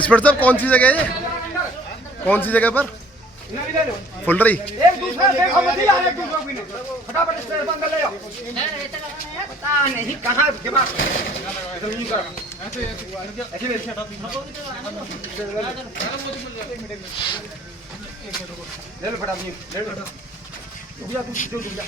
Inspector साहब कौन सी जगह है ये? कौन सी जगह पर? फुलरी। एक दूसरा देखो मत यार, एक दूसरे को नहीं फटाफट स्टेशन बंद कर ले जाओ। पता नहीं कहां दिमाग नहीं कर ऐसे ऐसे ऐसे हटा ले लो फटाफट ले लो भैया तू जो भैया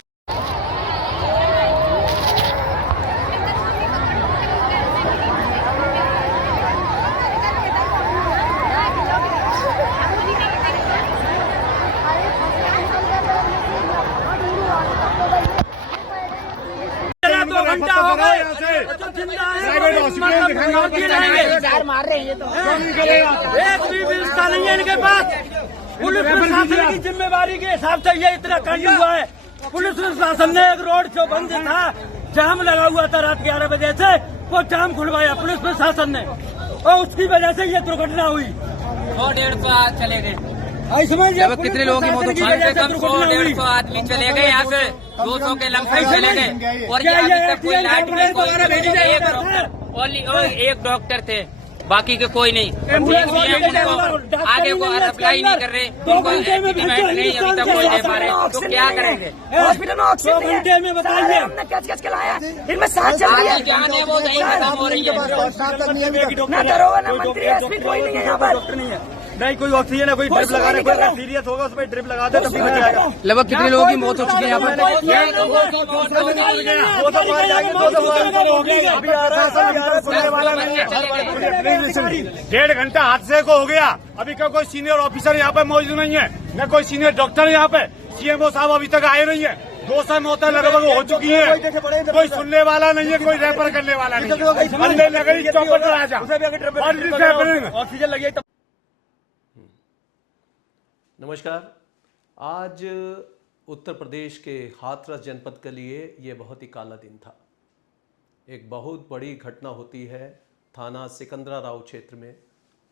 घंटा हो गए जो जिंदा है मार रहे हैं ये तो एक भी व्यवस्था नहीं है इनके पास। पुलिस प्रशासन की जिम्मेवारी के हिसाब से ये इतना कांड हुआ है। पुलिस प्रशासन ने एक रोड जो बंद था, जाम लगा हुआ था रात 11 बजे से, वो जाम खुलवाया पुलिस प्रशासन ने और उसकी वजह से ये दुर्घटना हुई। 100-150 चले गए। जब कितने लोगों की मौत हुई? 100-150 आदमी चले गए यहाँ से, 200 के लमसम चले गए। और यहाँ अभी तक कोई लाइट नहीं, कोई एक डॉक्टर थे, बाकी के कोई नहीं। आगे को अप्लाई नहीं कर रहे, उनको एस्टीमेट नहीं अभी तक कोई दे पा रहे, तो क्या करेंगे? हॉस्पिटल में ऑक्सीजन में बताइए हमने कैच लाया, इनमें सांस चल रही है, जान है वो नहीं खत्म हो रही है। ना दरोगा ना मंत्री एसपी कोई नहीं है यहाँ पर। नहीं कोई ऑक्सीजन है, कोई ड्रिप लगा रहे, कोई सीरियस होगा उसमें ड्रिप लगा दे तब बच जाएगा। लगभग कितने लोगों की मौत हो चुकी है यहाँ पर? 1.5 घंटा हादसे को हो गया, अभी का कोई सीनियर ऑफिसर यहाँ पे मौजूद नहीं है, न कोई सीनियर डॉक्टर यहाँ पे। सीएमओ साहब अभी तक आए नहीं है। 200 मौतें लगभग हो चुकी है, कोई सुनने वाला नहीं है, कोई रेफर करने वाला नहीं है। चौपर पर आ जा, ऑक्सीजन लगी। नमस्कार। आज उत्तर प्रदेश के हाथरस जनपद के लिए ये बहुत ही काला दिन था। एक बहुत बड़ी घटना होती है थाना सिकंदराबाद क्षेत्र में,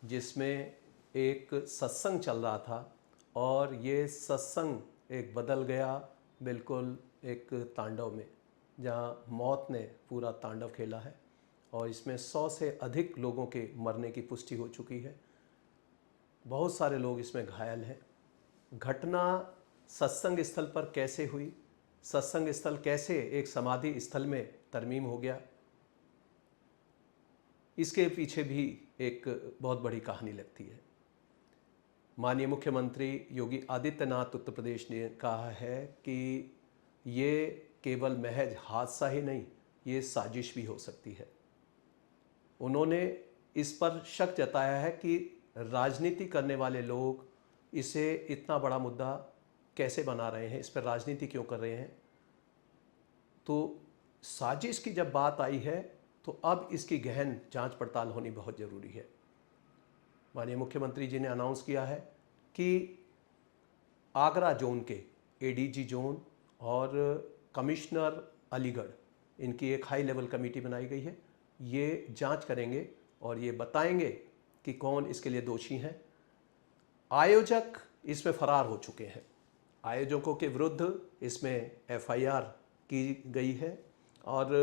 जिसमें एक सत्संग चल रहा था और ये सत्संग एक बदल गया बिल्कुल एक तांडव में, जहां मौत ने पूरा तांडव खेला है और इसमें 100 से अधिक लोगों के मरने की पुष्टि हो चुकी है। बहुत सारे लोग इसमें घायल हैं। घटना सत्संग स्थल पर कैसे हुई, सत्संग स्थल कैसे एक समाधि स्थल में तरमीम हो गया, इसके पीछे भी एक बहुत बड़ी कहानी लगती है। माननीय मुख्यमंत्री योगी आदित्यनाथ उत्तर प्रदेश ने कहा है कि ये केवल महज हादसा ही नहीं, ये साजिश भी हो सकती है। उन्होंने इस पर शक जताया है कि राजनीति करने वाले लोग इसे इतना बड़ा मुद्दा कैसे बना रहे हैं, इस पर राजनीति क्यों कर रहे हैं। तो साजिश की जब बात आई है तो अब इसकी गहन जांच पड़ताल होनी बहुत ज़रूरी है। माननीय मुख्यमंत्री जी ने अनाउंस किया है कि आगरा जोन के एडीजी जोन और कमिश्नर अलीगढ़, इनकी एक हाई लेवल कमेटी बनाई गई है। ये जांच करेंगे और ये बताएंगे कि कौन इसके लिए दोषी हैं। आयोजक इसमें फरार हो चुके हैं। आयोजकों के विरुद्ध इसमें एफआईआर की गई है और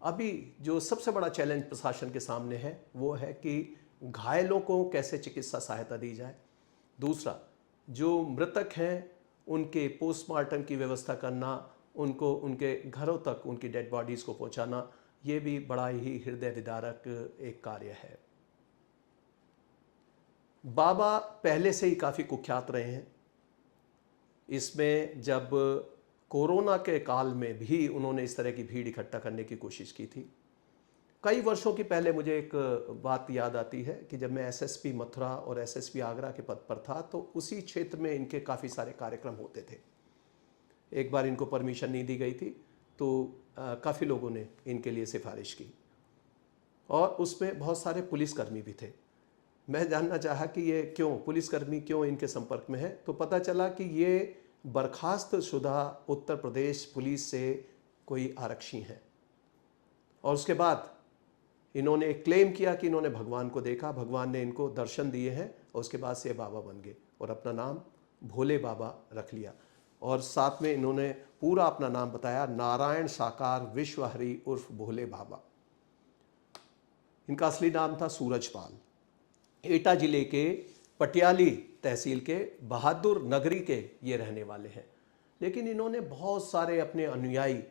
अभी जो सबसे बड़ा चैलेंज प्रशासन के सामने है वो है कि घायलों को कैसे चिकित्सा सहायता दी जाए। दूसरा, जो मृतक हैं उनके पोस्टमार्टम की व्यवस्था करना, उनको उनके घरों तक उनकी डेड बॉडीज़ को पहुंचाना, ये भी बड़ा ही हृदय विदारक एक कार्य है। बाबा पहले से ही काफ़ी कुख्यात रहे हैं। इसमें जब कोरोना के काल में भी उन्होंने इस तरह की भीड़ इकट्ठा करने की कोशिश की थी। कई वर्षों की पहले मुझे एक बात याद आती है कि जब मैं एसएसपी मथुरा और एसएसपी आगरा के पद पर था तो उसी क्षेत्र में इनके काफ़ी सारे कार्यक्रम होते थे। एक बार इनको परमिशन नहीं दी गई थी तो काफ़ी लोगों ने इनके लिए सिफारिश की और उसमें बहुत सारे पुलिसकर्मी भी थे। मैं जानना चाहा कि ये क्यों पुलिसकर्मी क्यों इनके संपर्क में है, तो पता चला कि ये बर्खास्त शुदा उत्तर प्रदेश पुलिस से कोई आरक्षी हैं। और उसके बाद इन्होंने एक क्लेम किया कि इन्होंने भगवान को देखा, भगवान ने इनको दर्शन दिए हैं और उसके बाद से ये बाबा बन गए और अपना नाम भोले बाबा रख लिया। और साथ में इन्होंने पूरा अपना नाम बताया, नारायण साकार विश्वहरि उर्फ भोले बाबा। इनका असली नाम था सूरजपाल। एटा जिले के पटियाली तहसील के बहादुर नगरी के ये रहने वाले हैं। लेकिन इन्होंने बहुत सारे अपने अनुयायी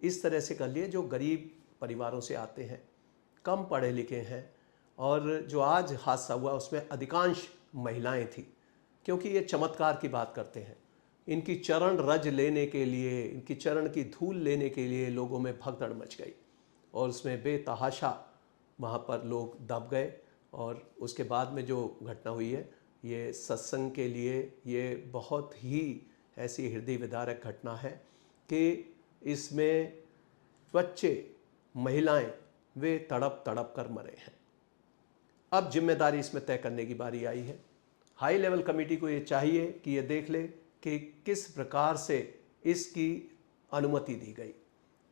इस तरह से कर लिए जो गरीब परिवारों से आते हैं, कम पढ़े लिखे हैं, और जो आज हादसा हुआ उसमें अधिकांश महिलाएं थी, क्योंकि ये चमत्कार की बात करते हैं। इनकी चरण रज लेने के लिए, इनकी चरण की धूल लेने के लिए लोगों में भगदड़ मच गई और उसमें बेतहाशा वहाँ पर लोग दब गए। और उसके बाद में जो घटना हुई है, ये सत्संग के लिए ये बहुत ही ऐसी हृदय विदारक घटना है कि इसमें बच्चे, महिलाएं, वे तड़प तड़प कर मरे हैं। अब जिम्मेदारी इसमें तय करने की बारी आई है। हाई लेवल कमेटी को ये चाहिए कि ये देख ले कि किस प्रकार से इसकी अनुमति दी गई,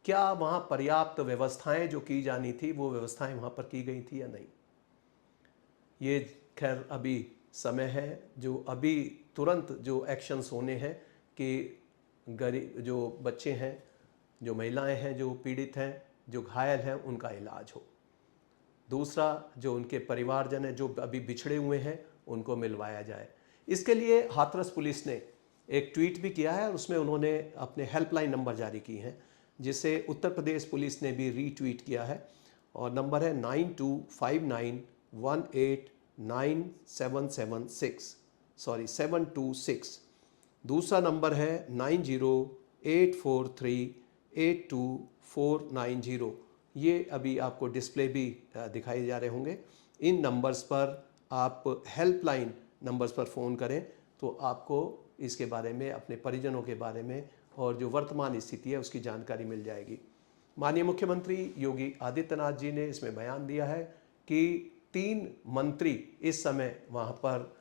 क्या वहाँ पर्याप्त व्यवस्थाएं जो की जानी थी वो व्यवस्थाएं वहाँ पर की गई थी या नहीं। ये खैर अभी समय है, जो अभी तुरंत जो एक्शंस होने हैं कि गरीब जो बच्चे हैं, जो महिलाएं हैं, जो पीड़ित हैं, जो घायल हैं, उनका इलाज हो। दूसरा, जो उनके परिवारजन हैं जो अभी बिछड़े हुए हैं, उनको मिलवाया जाए। इसके लिए हाथरस पुलिस ने एक ट्वीट भी किया है और उसमें उन्होंने अपने हेल्पलाइन नंबर जारी की हैं, जिसे उत्तर प्रदेश पुलिस ने भी रीट्वीट किया है, और नंबर है 9259189776। दूसरा नंबर है 9084382490। ये अभी आपको डिस्प्ले भी दिखाई जा रहे होंगे। इन नंबर्स पर आप हेल्पलाइन नंबर्स पर फ़ोन करें तो आपको इसके बारे में, अपने परिजनों के बारे में और जो वर्तमान स्थिति है उसकी जानकारी मिल जाएगी। माननीय मुख्यमंत्री योगी आदित्यनाथ जी ने इसमें बयान दिया है कि 3 मंत्री इस समय वहाँ पर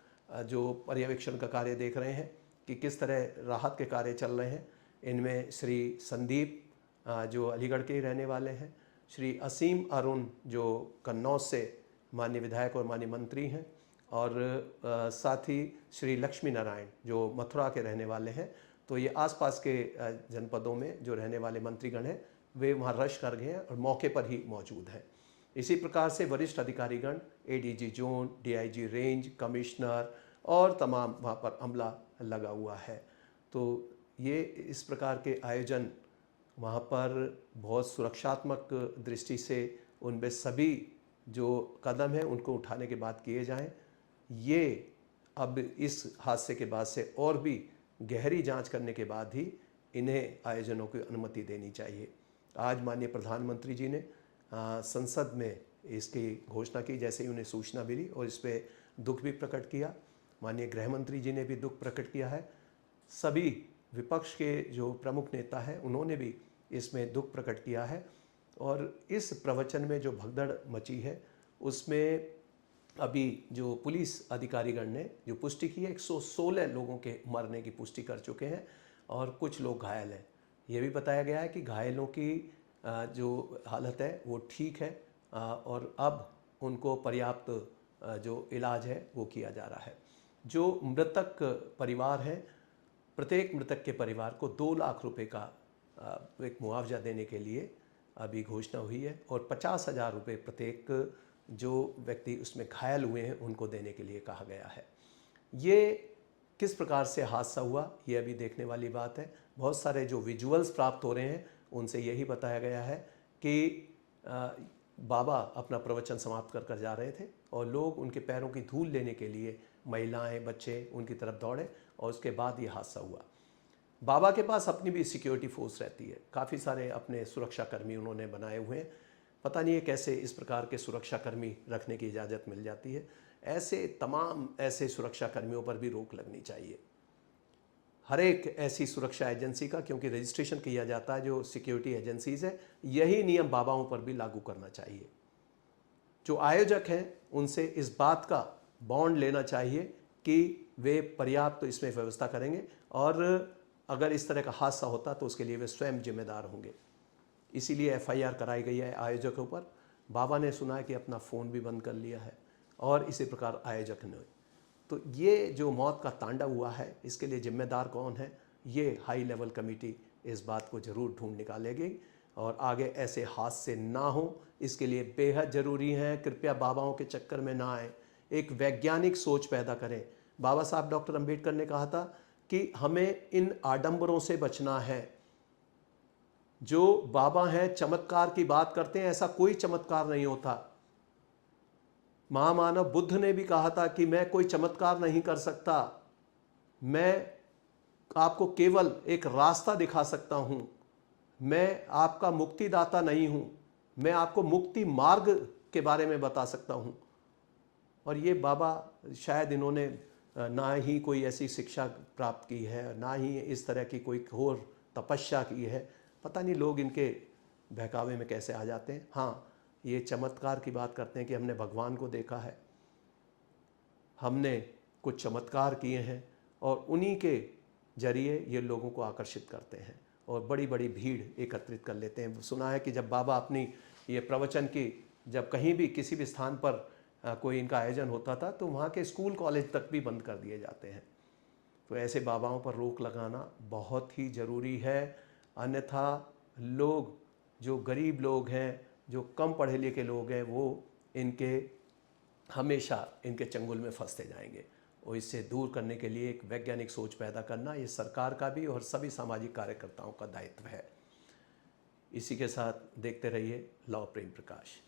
जो पर्यवेक्षण का कार्य देख रहे हैं कि किस तरह राहत के कार्य चल रहे हैं। इनमें श्री संदीप जो अलीगढ़ के ही रहने वाले हैं, श्री असीम अरुण जो कन्नौज से माननीय विधायक और माननीय मंत्री हैं, और साथ ही श्री लक्ष्मी नारायण जो मथुरा के रहने वाले हैं। तो ये आसपास के जनपदों में जो रहने वाले मंत्रीगण हैं वे वहाँ रश कर गए हैं और मौके पर ही मौजूद हैं। इसी प्रकार से वरिष्ठ अधिकारीगण, ADG zone, DIG range, commissioner और तमाम वहाँ पर अमला लगा हुआ है। तो ये इस प्रकार के आयोजन वहाँ पर बहुत सुरक्षात्मक दृष्टि से उनमें सभी जो कदम हैं उनको उठाने के बाद किए जाएं। ये अब इस हादसे के बाद से और भी गहरी जांच करने के बाद ही इन्हें आयोजनों की अनुमति देनी चाहिए। आज माननीय प्रधानमंत्री जी ने संसद में इसकी घोषणा की, जैसे ही उन्हें सूचना मिली, और इस पर दुख भी प्रकट किया। माननीय गृह मंत्री जी ने भी दुख प्रकट किया है। सभी विपक्ष के जो प्रमुख नेता हैं उन्होंने भी इसमें दुख प्रकट किया है। और इस प्रवचन में जो भगदड़ मची है उसमें अभी जो पुलिस अधिकारीगण ने जो पुष्टि की है, 116 लोगों के मरने की पुष्टि कर चुके हैं और कुछ लोग घायल हैं। ये भी बताया गया है कि घायलों की जो हालत है वो ठीक है और अब उनको पर्याप्त जो इलाज है वो किया जा रहा है। जो मृतक परिवार हैं, प्रत्येक मृतक के परिवार को 2 लाख रुपए का एक मुआवजा देने के लिए अभी घोषणा हुई है, और 50,000 रुपये प्रत्येक जो व्यक्ति उसमें घायल हुए हैं उनको देने के लिए कहा गया है। ये किस प्रकार से हादसा हुआ ये अभी देखने वाली बात है। बहुत सारे जो विजुअल्स प्राप्त हो रहे हैं उनसे यही बताया गया है कि बाबा अपना प्रवचन समाप्त कर जा रहे थे और लोग उनके पैरों की धूल लेने के लिए, महिलाएं, बच्चे उनकी तरफ दौड़े और उसके बाद ये हादसा हुआ। बाबा के पास अपनी भी सिक्योरिटी फोर्स रहती है, काफ़ी सारे अपने सुरक्षाकर्मी उन्होंने बनाए हुए हैं। पता नहीं है कैसे इस प्रकार के सुरक्षाकर्मी रखने की इजाज़त मिल जाती है। ऐसे तमाम ऐसे सुरक्षाकर्मियों पर भी रोक लगनी चाहिए, हर एक ऐसी सुरक्षा एजेंसी का, क्योंकि रजिस्ट्रेशन किया जाता है जो सिक्योरिटी एजेंसीज है। यही नियम बाबाओं पर भी लागू करना चाहिए। जो आयोजक हैं उनसे इस बात का बॉन्ड लेना चाहिए कि वे पर्याप्त तो इसमें व्यवस्था करेंगे, और अगर इस तरह का हादसा होता तो उसके लिए वे स्वयं जिम्मेदार होंगे। इसीलिए एफआईआर कराई गई है आयोजकों पर। बाबा ने सुना है कि अपना फ़ोन भी बंद कर लिया है, और इसी प्रकार आयोजक ने। तो ये जो मौत का तांडव हुआ है इसके लिए जिम्मेदार कौन है, ये हाई लेवल कमेटी इस बात को ज़रूर ढूंढ निकालेगी, और आगे ऐसे हादसे ना हो इसके लिए बेहद ज़रूरी है। कृपया बाबाओं के चक्कर में ना आए, एक वैज्ञानिक सोच पैदा करें। बाबा साहब डॉक्टर अंबेडकर ने कहा था कि हमें इन आडंबरों से बचना है। जो बाबा हैं चमत्कार की बात करते हैं, ऐसा कोई चमत्कार नहीं होता। महामानव बुद्ध ने भी कहा था कि मैं कोई चमत्कार नहीं कर सकता, मैं आपको केवल एक रास्ता दिखा सकता हूं, मैं आपका मुक्तिदाता नहीं हूं, मैं आपको मुक्ति मार्ग के बारे में बता सकता हूं। और ये बाबा शायद इन्होंने ना ही कोई ऐसी शिक्षा प्राप्त की है, ना ही इस तरह की कोई घोर तपस्या की है। पता नहीं लोग इनके बहकावे में कैसे आ जाते हैं। हाँ, ये चमत्कार की बात करते हैं कि हमने भगवान को देखा है, हमने कुछ चमत्कार किए हैं, और उन्हीं के जरिए ये लोगों को आकर्षित करते हैं और बड़ी बड़ी भीड़ एकत्रित कर लेते हैं। सुना है कि जब बाबा अपनी ये प्रवचन की, जब कहीं भी किसी भी स्थान पर कोई इनका आयोजन होता था तो वहाँ के स्कूल कॉलेज तक भी बंद कर दिए जाते हैं। तो ऐसे बाबाओं पर रोक लगाना बहुत ही ज़रूरी है, अन्यथा लोग, जो गरीब लोग हैं, जो कम पढ़े लिखे लोग हैं, वो इनके हमेशा इनके चंगुल में फंसते जाएंगे। और इससे दूर करने के लिए एक वैज्ञानिक सोच पैदा करना ये सरकार का भी और सभी सामाजिक कार्यकर्ताओं का दायित्व है। इसी के साथ देखते रहिए लॉ प्रेम प्रकाश।